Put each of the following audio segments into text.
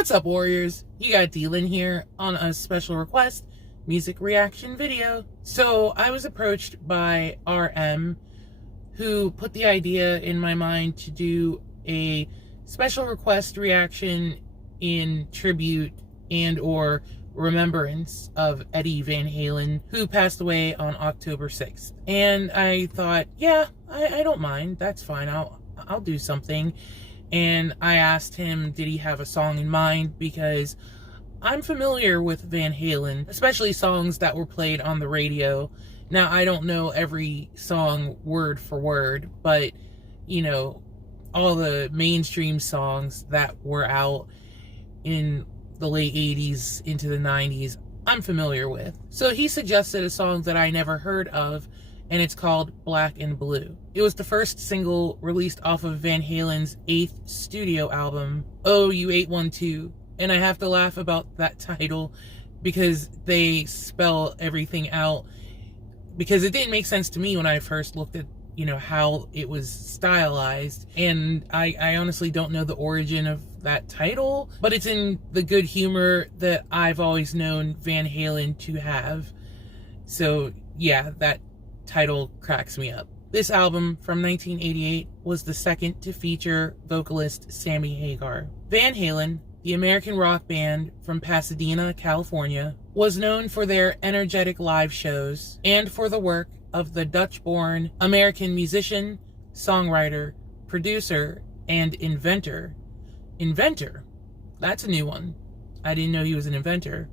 What's up, Warriors? You got Dylan here on a special request music reaction video. So I was approached by RM, who put the idea in my mind to do a special request reaction in tribute and or remembrance of Eddie Van Halen, who passed away on October 6th. And I thought, yeah, I don't mind. That's fine. I'll do something. And I asked him, did he have a song in mind? Because I'm familiar with Van Halen, especially songs that were played on the radio. Now, I don't know every song word for word, but, you know, all the mainstream songs that were out in the late 80s into the 90s, I'm familiar with. So he suggested a song that I never heard of, and it's called Black and Blue. It was the first single released off of Van Halen's 8th studio album, Oh You 812. And I have to laugh about that title because they spell everything out, because it didn't make sense to me when I first looked at, you know, how it was stylized. And I honestly don't know the origin of that title, but it's in the good humor that I've always known Van Halen to have. So yeah, that title cracks me up. This album from 1988 was the second to feature vocalist Sammy Hagar. Van Halen, the American rock band from Pasadena, California, was known for their energetic live shows and for the work of the Dutch-born American musician, songwriter, producer, and inventor. Inventor? That's a new one. I didn't know he was an inventor.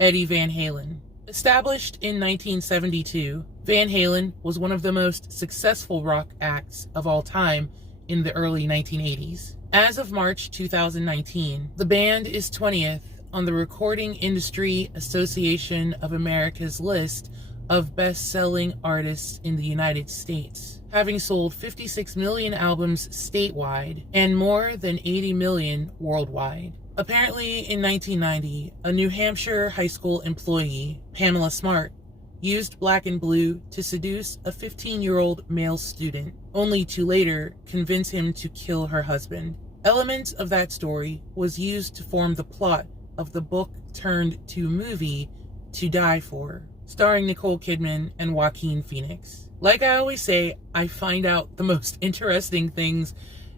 Eddie Van Halen. Established in 1972, Van Halen was one of the most successful rock acts of all time in the early 1980s. As of March 2019, the band is 20th on the Recording Industry Association of America's list of best-selling artists in the United States, having sold 56 million albums statewide and more than 80 million worldwide. Apparently, in 1990, a New Hampshire high school employee, Pamela Smart, used Black and Blue to seduce a 15-year-old male student, only to later convince him to kill her husband. Elements of that story was used to form the plot of the book-turned-to-movie To Die For, starring Nicole Kidman and Joaquin Phoenix. Like I always say, I find out the most interesting things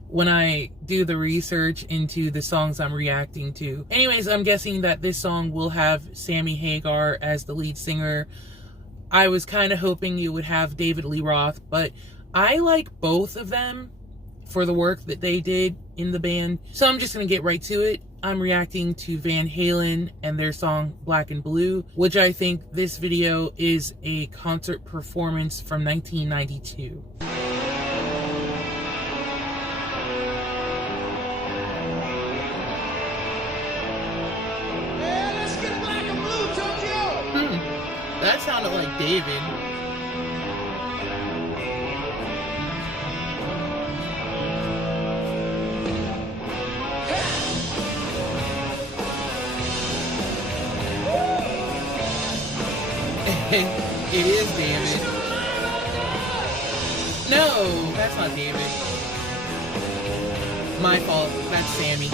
when I do the research into the songs I'm reacting to. Anyways, I'm guessing that this song will have Sammy Hagar as the lead singer. I was kind of hoping you would have David Lee Roth, but I like both of them for the work that they did in the band. So I'm just going to get right to it. I'm reacting to Van Halen and their song Black and Blue, which I think this video is a concert performance from 1992. That sounded like David. It is David. No, that's not David. My fault. That's Sammy.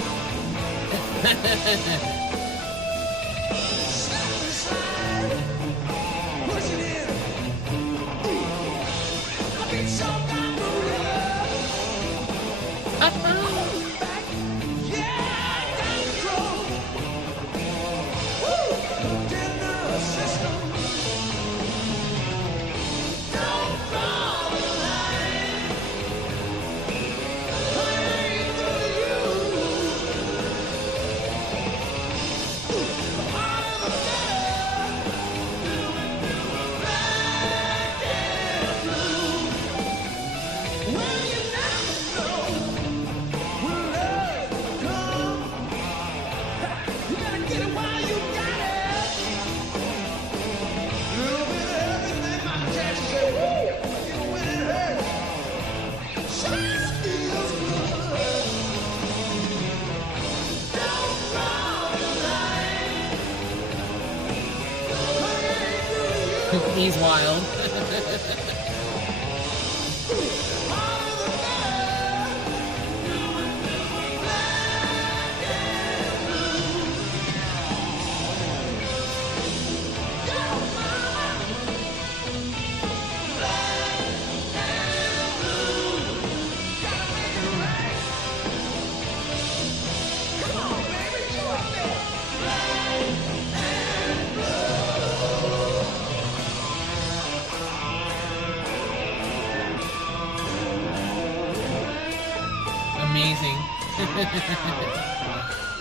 He's wild.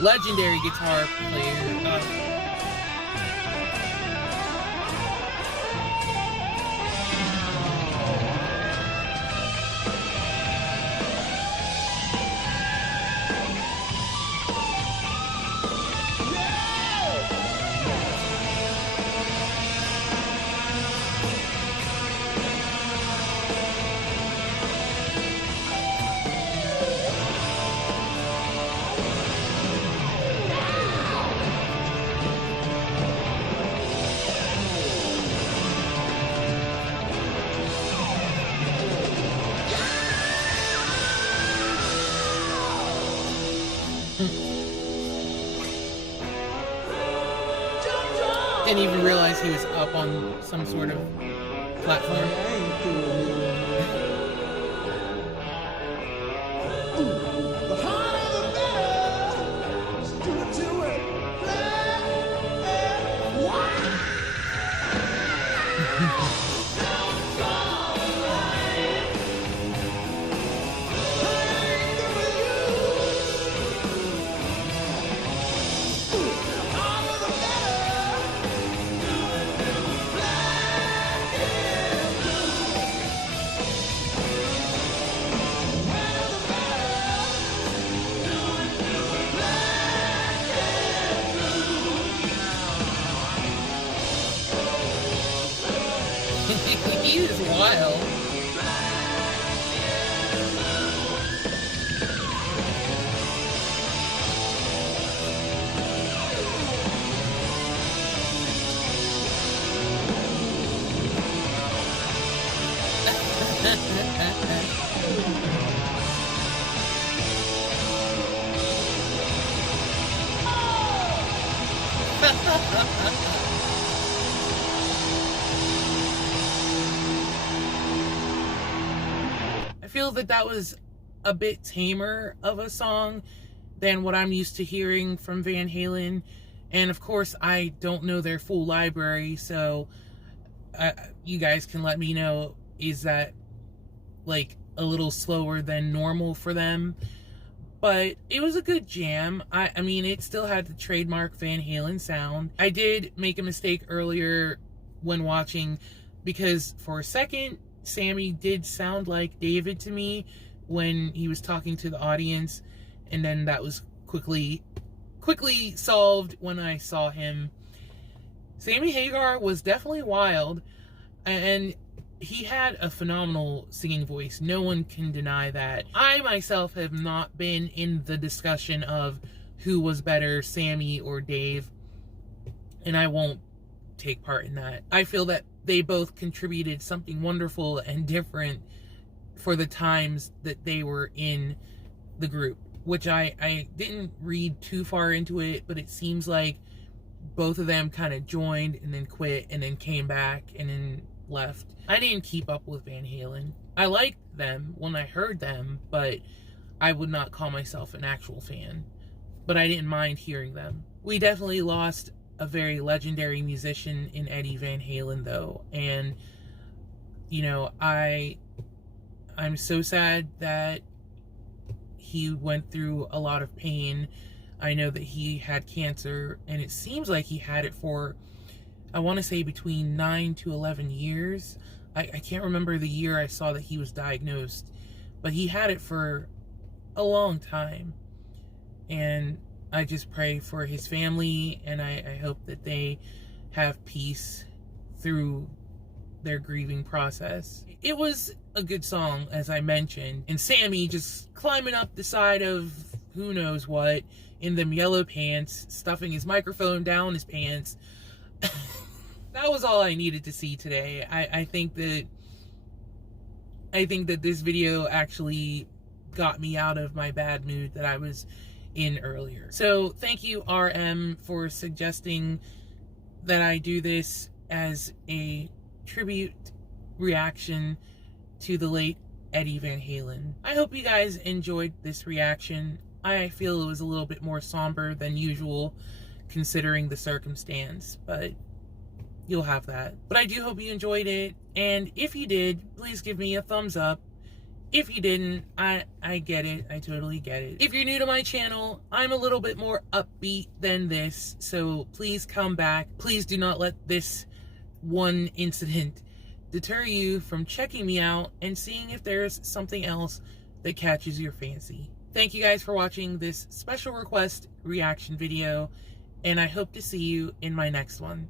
Legendary guitar player. Didn't even realize he was up on some sort of platform. He is wild. I feel that that was a bit tamer of a song than what I'm used to hearing from Van Halen. And of course, I don't know their full library, so you guys can let me know, is that like a little slower than normal for them? But it was a good jam. I mean, it still had the trademark Van Halen sound. I did make a mistake earlier when watching, because for a second, Sammy did sound like David to me when he was talking to the audience, and then that was quickly solved when I saw him. Sammy Hagar was definitely wild, and he had a phenomenal singing voice. No one can deny that. I myself have not been in the discussion of who was better, Sammy or Dave, and I won't take part in that. I feel that they both contributed something wonderful and different for the times that they were in the group, which I didn't read too far into it, but it seems like both of them kind of joined and then quit and then came back and then left. I didn't keep up with Van Halen. I liked them when I heard them, but I would not call myself an actual fan. But I didn't mind hearing them. We definitely lost a very legendary musician in Eddie Van Halen, though, and you know, I'm so sad that he went through a lot of pain. I know that he had cancer, and it seems like he had it for, I want to say, between 9 to 11 years. I can't remember the year I saw that he was diagnosed, but he had it for a long time. And I just pray for his family, and I hope that they have peace through their grieving process. It was a good song, as I mentioned, and Sammy just climbing up the side of who knows what in them yellow pants, stuffing his microphone down his pants. That was all I needed to see today. I think that this video actually got me out of my bad mood that I was in earlier. So thank you, RM, for suggesting that I do this as a tribute reaction to the late Eddie Van Halen. I hope you guys enjoyed this reaction. I feel it was a little bit more somber than usual considering the circumstance, but you'll have that. But I do hope you enjoyed it, and if you did, please give me a thumbs up If you didn't, I get it. I totally get it. If you're new to my channel, I'm a little bit more upbeat than this, so please come back. Please do not let this one incident deter you from checking me out and seeing if there's something else that catches your fancy. Thank you guys for watching this special request reaction video, and I hope to see you in my next one.